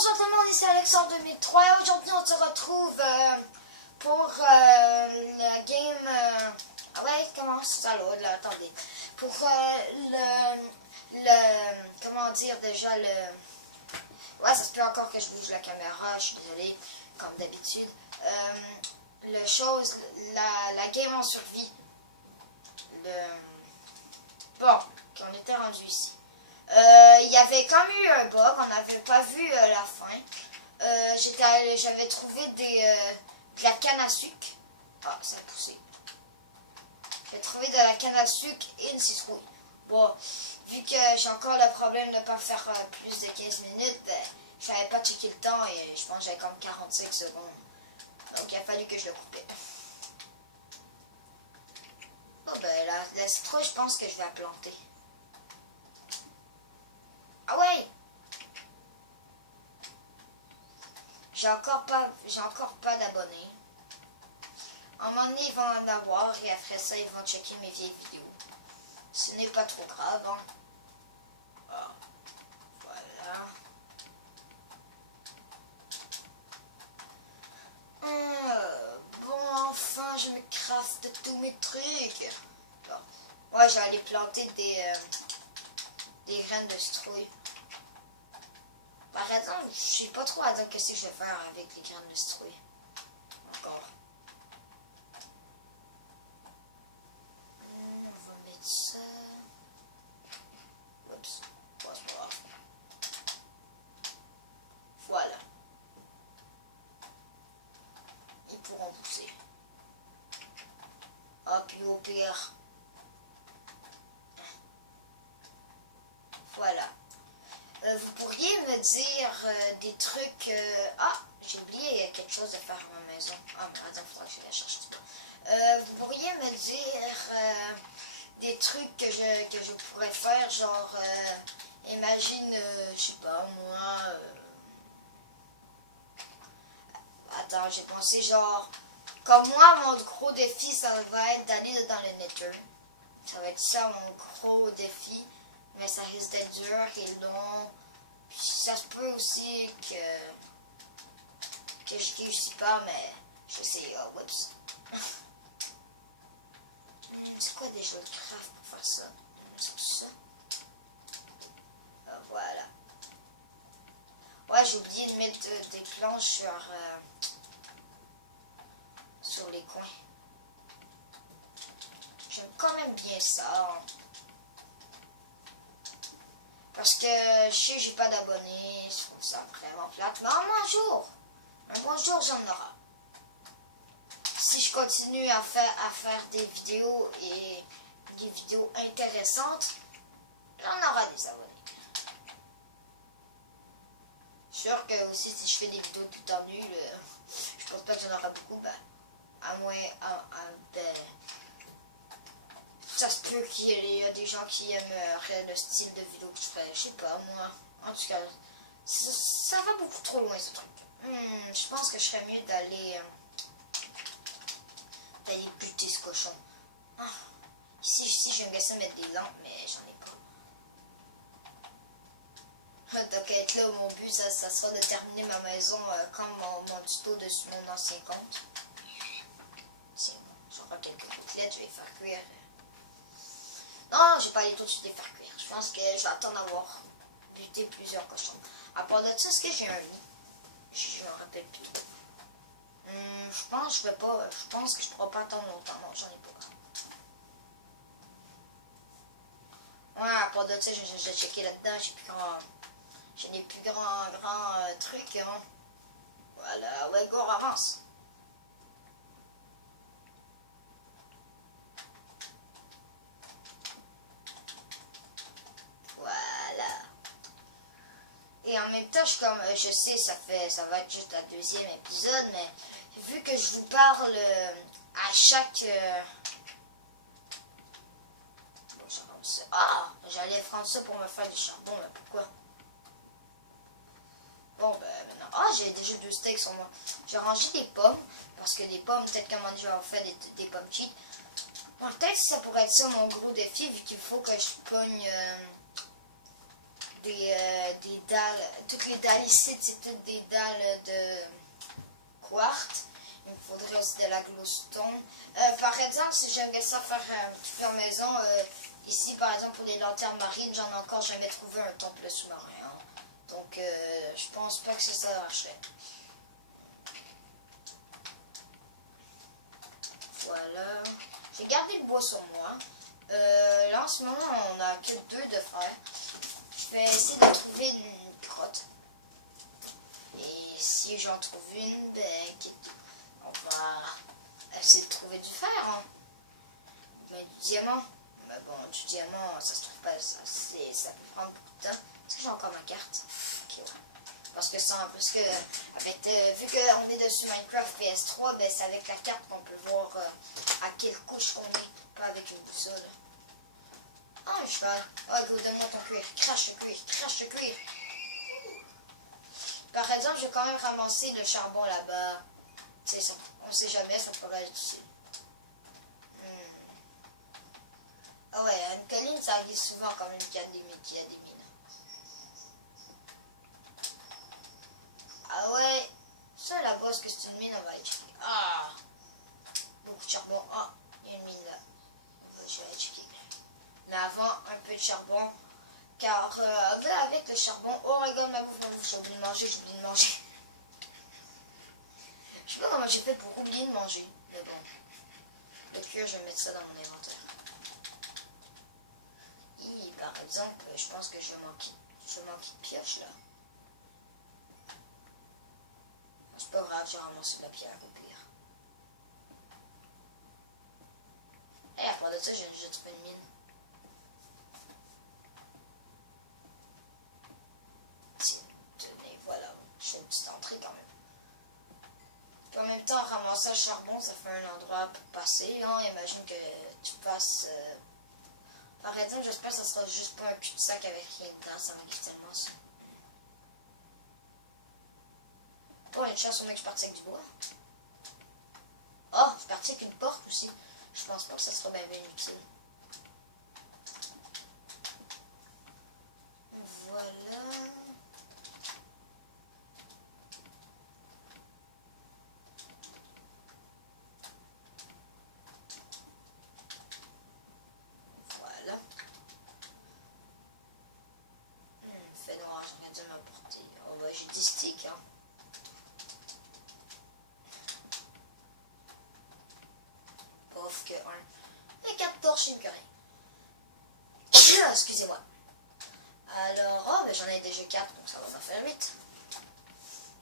bonsoir tout le monde, ici Alexandre 2003 et aujourd'hui on se retrouve pour le game... Ah ouais, comment ça là, attendez. Pour comment dire déjà Ouais, ça se peut encore que je bouge la caméra, je suis désolée, comme d'habitude. La game en survie. Bon, qu'on était rendu ici. Il y avait comme eu un bug, on n'avait pas vu la fin. J'avais trouvé de la canne à sucre. Ah, ça a poussé. J'ai trouvé de la canne à sucre et une citrouille. Bon, vu que j'ai encore le problème de ne pas faire plus de 15 minutes, je n'avais pas checké le temps et je pense que j'avais comme 45 secondes. Donc il a fallu que je le coupais. Oh ben la citrouille, je pense que je vais la planter. Ah ouais! J'ai encore pas d'abonnés. À un moment donné, ils vont en avoir et après ça, ils vont checker mes vieilles vidéos. Ce n'est pas trop grave, hein. Ah, voilà. Bon, enfin, je me craft tous mes trucs. Bon. Ouais, j'allais planter des graines de citrouille. Par exemple, je sais pas trop à dire qu'est-ce que je vais faire avec les graines de citrouille. Encore. On va mettre ça. Oups. Bon, c'est pas grave. Voilà. Ils pourront pousser. Ah, puis au pire. Voilà. Vous pourriez me dire des trucs... Ah, j'ai oublié quelque chose de faire à ma maison. Ah, mais attends, il faudra que je la cherche. Vous pourriez me dire des trucs que je pourrais faire, genre... imagine, je sais pas, moi... Attends, j'ai pensé genre... Comme moi, mon gros défi, ça va être d'aller dans le Nether. Ça va être ça, mon gros défi. Mais ça risque d'être dur et long. Puis ça se peut aussi que je réussis pas, mais je sais. Oh, oups. C'est quoi déjà le craft pour faire ça? Ça. Voilà. Ouais, j'ai oublié de mettre des planches sur les coins. J'aime quand même bien ça. Hein. Parce que je sais que j'ai pas d'abonnés, je trouve ça vraiment plate. Mais un bon jour j'en aurai. Si je continue à faire des vidéos et des vidéos intéressantes, j'en aurai des abonnés. Sûr que aussi si je fais des vidéos tout tendues, je pense pas que j'en aurai beaucoup, ben, à moins, ben, ça se peut qu'il y a des gens qui aimeraient le style de vidéo que je ferais, je sais pas, moi. En tout cas, ça va beaucoup trop loin ce truc. Je pense que je serais mieux d'aller buter ce cochon. Ah, ici j'aime bien ça mettre des lampes, mais j'en ai pas. Donc être là, mon but, ça sera de terminer ma maison comme mon tuto dessus mon ancien compte. C'est bon, j'aurai quelques côtelettes, je vais faire cuire. Non, je vais pas aller tout de suite les faire cuire. Je pense que je vais attendre d'avoir buté plusieurs cochons. À part de ça, est-ce que j'ai un lit? Je me rappelle plus trop. Je pense que je ne pourrai pas attendre longtemps. Non, j'en ai pas. Ouais, à part de ça, j'ai checké là-dedans. Je n'ai plus grand truc. Hein. Voilà, ouais, go, avance. Et en même temps, je sais, ça va être juste un deuxième épisode, mais vu que je vous parle à chaque... Ah, j'allais prendre ça pour me faire du charbon, mais pourquoi? Bon, ben maintenant... Ah, j'ai déjà 2 steaks sur moi. J'ai rangé des pommes, parce que des pommes, peut-être qu'à un moment donné, je vais en faire des pommes cheat. Bon, peut-être que ça pourrait être ça mon gros défi, vu qu'il faut que je pogne... des dalles. Toutes les dalles ici, c'est toutes des dalles de quartz. Il me faudrait aussi de la glowstone. Par exemple, si j'aimerais ça faire une petite maison, ici par exemple pour les lanternes marines, j'en ai encore jamais trouvé un temple sous-marin. Hein. Donc je pense pas que ça marcherait. Voilà. J'ai gardé le bois sur moi. Là en ce moment on a que 2 de fer. Je vais essayer de trouver une grotte. Et si j'en trouve une, ben on va essayer de trouver du fer. Hein. Mais du diamant. Mais bon, du diamant, ça se trouve pas. Ça peut prendre beaucoup de temps. Est-ce que j'ai encore ma carte? Ok, ouais. Parce que avec, vu qu'on est dessus Minecraft PS3, ben c'est avec la carte qu'on peut voir à quelle couche on est, pas avec une boussole. Ah, un cheval. Oh, go, donne-moi ton cuir. Crache le cuir, crache le cuir. Par exemple, je vais quand même ramasser le charbon là-bas. Tu sais, on sait jamais, ça pourrait être utile. Ah ouais, à une colline, ça arrive souvent quand même qu'il y a des mines. Ah ouais, ça là-bas, est-ce que c'est une mine? On va aller checker. Ah, beaucoup de charbon. Ah, il y a une mine là. Je vais aller checker. Mais avant, un peu de charbon. Car avec le charbon, oh my god, ma bouffe, j'ai oublié de manger, Je sais pas comment j'ai fait pour oublier de manger. Mais bon, le cuir, je vais mettre ça dans mon inventaire. Et par exemple, je pense que je vais manquer de pioche là. C'est pas grave, j'ai ramassé de la pierre au pire. Et à part de ça, j'ai déjà trouvé une mine. Tenez, voilà, j'ai une petite entrée quand même. Puis en même temps, ramasser le charbon, ça fait un endroit pour passer. Hein. Imagine que tu passes... Par exemple, j'espère que ça sera juste pas un cul-de-sac avec rien dedans, ça m'arrive tellement ça. Oh, une chance, on est que je parti avec du bois. Oh, je suis parti avec une porte aussi. Je pense pas que ça sera bien utile. Voilà. Voilà. Fait noir, j'aurais dû m'apporter. Oh, bah, j'ai 10 sticks, hein. Pauvre que 1. Et 4 torches, une curée. Excusez-moi. Alors, oh, ben j'en ai déjà 4, donc ça va m'en faire 8.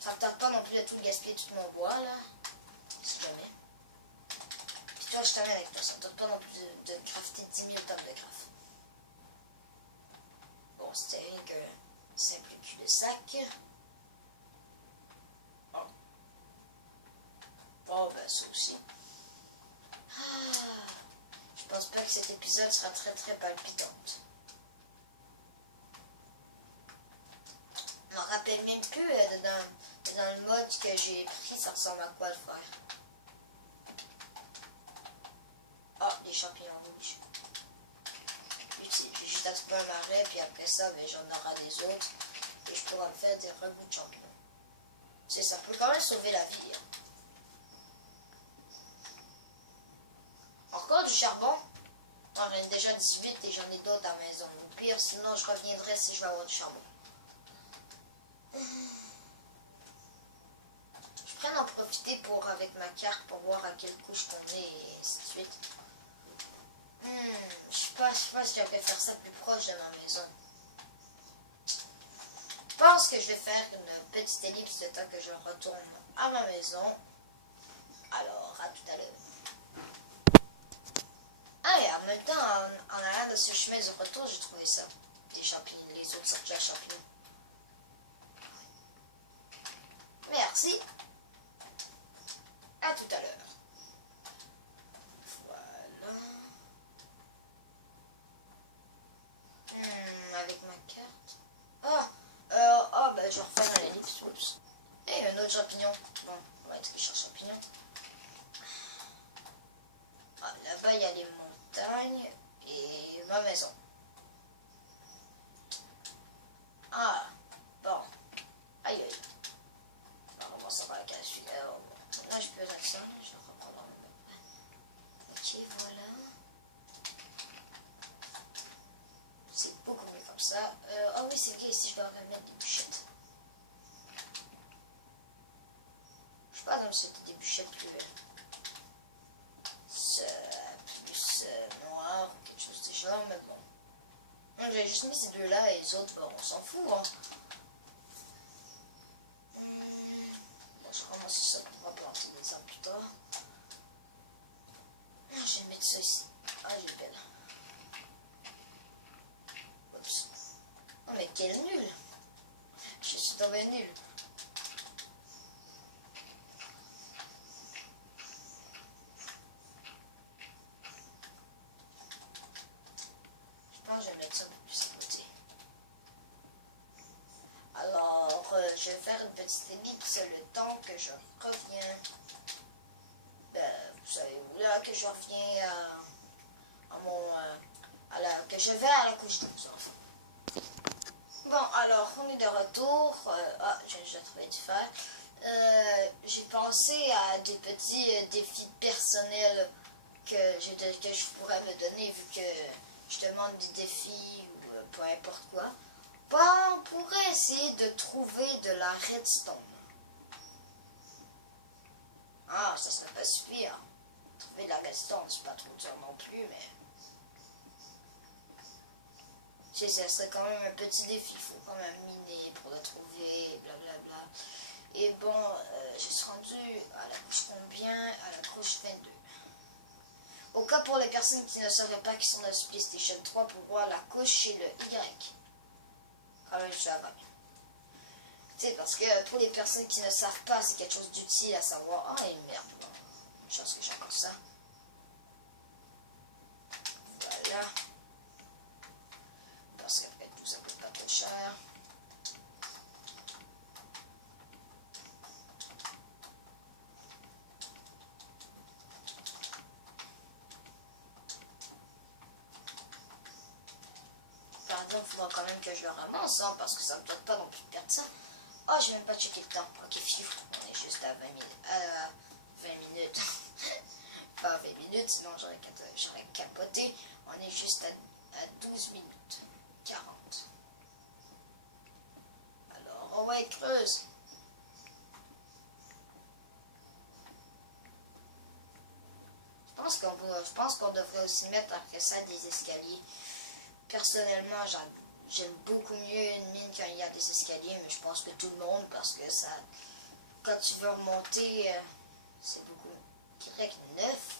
Ça me tente pas non plus de tout gaspiller, tout mon bois, là. Si jamais. Puis toi, je t'amène avec toi. Ça me tente pas non plus de crafter 10 000 tonnes de craft. Bon, c'était rien que simple cul-de-sac. Oh. Oh, ben ça aussi. Ah. Je pense pas que cet épisode sera très très palpitante. Je me rappelle même plus dans le mode que j'ai pris, ça ressemble à quoi le faire. Ah, des champignons rouges. Puis juste à trouver un marais, puis après ça, ben, j'en aurai des autres. Et je pourrai me faire des rebouts de champignons. Tu sais, ça peut quand même sauver la vie. Hein. Encore du charbon? J'en ai déjà 18 et j'en ai d'autres à la maison. Au pire, sinon je reviendrai si je vais avoir du charbon. Je pourrais en profiter avec ma carte pour voir à quelle couche qu'on est et ainsi de suite. Je sais pas si j'aimerais faire ça plus proche de ma maison. Je pense que je vais faire une petite ellipse de temps que je retourne à ma maison. Alors, à tout à l'heure. Ah, et en même temps, en allant de ce chemin de retour, j'ai trouvé ça. Des champignons, les autres sortes de champignons. Merci. À tout à l'heure. Voilà. Avec ma carte. Ben je vais refaire un ellipse. Oups. Et un autre champignon. Bon, on va être riche en champignons. Ah, là-bas, il y a les montagnes et ma maison. comme c'était des bûchettes plus noires ou quelque chose de genre, mais bon. Moi, j'ai juste mis ces deux-là et les autres, bon, on s'en fout, hein. Bon, je vais ramasser ça pour pouvoir planter des arbres plus tard. Ah, je vais mettre ça ici. Ah, j'ai belle. Oups. Oh, mais quel nul! Je suis tombé nul. Je pense que je vais mettre ça un peu plus à côté. Alors, je vais faire une petite ellipse le temps que je reviens. Vous savez où là que je reviens à mon... que je vais à la couche 12 enfin. Bon, alors, on est de retour. J'ai déjà trouvé du fer. J'ai pensé à des petits défis personnels que je pourrais me donner vu que je demande des défis ou peu importe quoi. Bah, on pourrait essayer de trouver de la redstone. Ah, ça serait pas suffisant. Trouver de la redstone, c'est pas trop dur non plus, mais... ça serait quand même un petit défi. Il faut quand même miner pour le trouver, blablabla. Et bon, je suis rendu à la couche combien? À la couche 22. Au cas pour les personnes qui ne sauraient pas qui sont dans ce PlayStation 3 pour voir la couche et le Y. Quand même, je suis avant. Tu sais, parce que pour les personnes qui ne savent pas, c'est quelque chose d'utile à savoir. Ah, et merde, bon. Une chance que j'ai encore ça. Voilà. Parce qu'après tout, ça coûte pas trop cher. Par exemple, il faudra quand même que je le ramasse, hein, parce que ça ne me tente pas non plus de perdre ça. Oh, j'ai même pas checké le temps. Ok, fiu, on est juste à 20 minutes. Pas 20 minutes, sinon j'aurais capoté. On est juste à 12 minutes 40. Alors, on va être creuse. Je pense qu'on devrait aussi mettre après ça des escaliers. Personnellement, j'aime beaucoup mieux une mine quand il y a des escaliers, mais je pense que tout le monde, parce que ça, quand tu veux remonter, c'est beaucoup direct 9.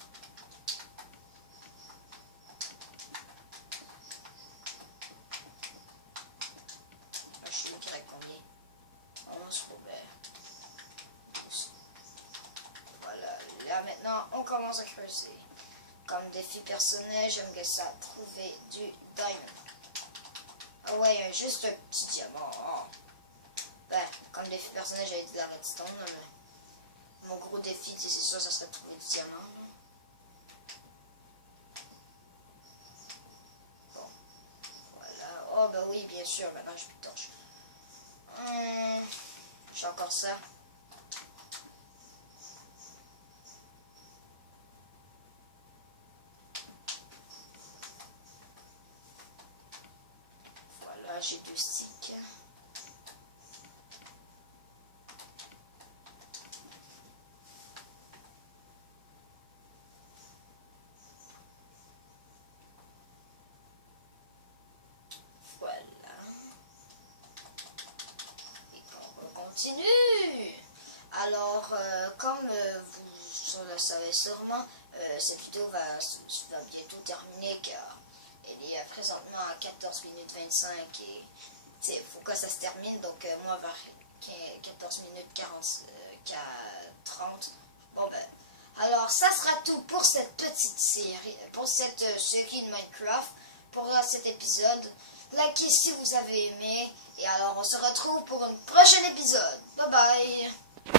Je suis direct combien? 11 Robert. Voilà, là maintenant, on commence à creuser. Comme défi personnel, j'aimerais ça trouver du diamond. Ah ouais, juste un petit diamant. Oh. Ben, comme défi personnel, j'avais dit la redstone, mais mon gros défi, c'est sûr, ça serait de trouver du diamant. Bon, voilà. Oh, ben oui, bien sûr, maintenant j'ai plus de torche. J'ai encore ça. Voilà, j'ai 2 sticks. Voilà. Et on continue. Alors, comme vous le savez sûrement, cette vidéo va bientôt terminer car elle est présentement à 14 minutes 25 et il faut que ça se termine. Donc, moi, vers 14 minutes 30. Bon, ben, alors, ça sera tout pour cette petite série, pour cette série de Minecraft, pour cet épisode. Likez si vous avez aimé. Et alors, on se retrouve pour un prochain épisode. Bye bye.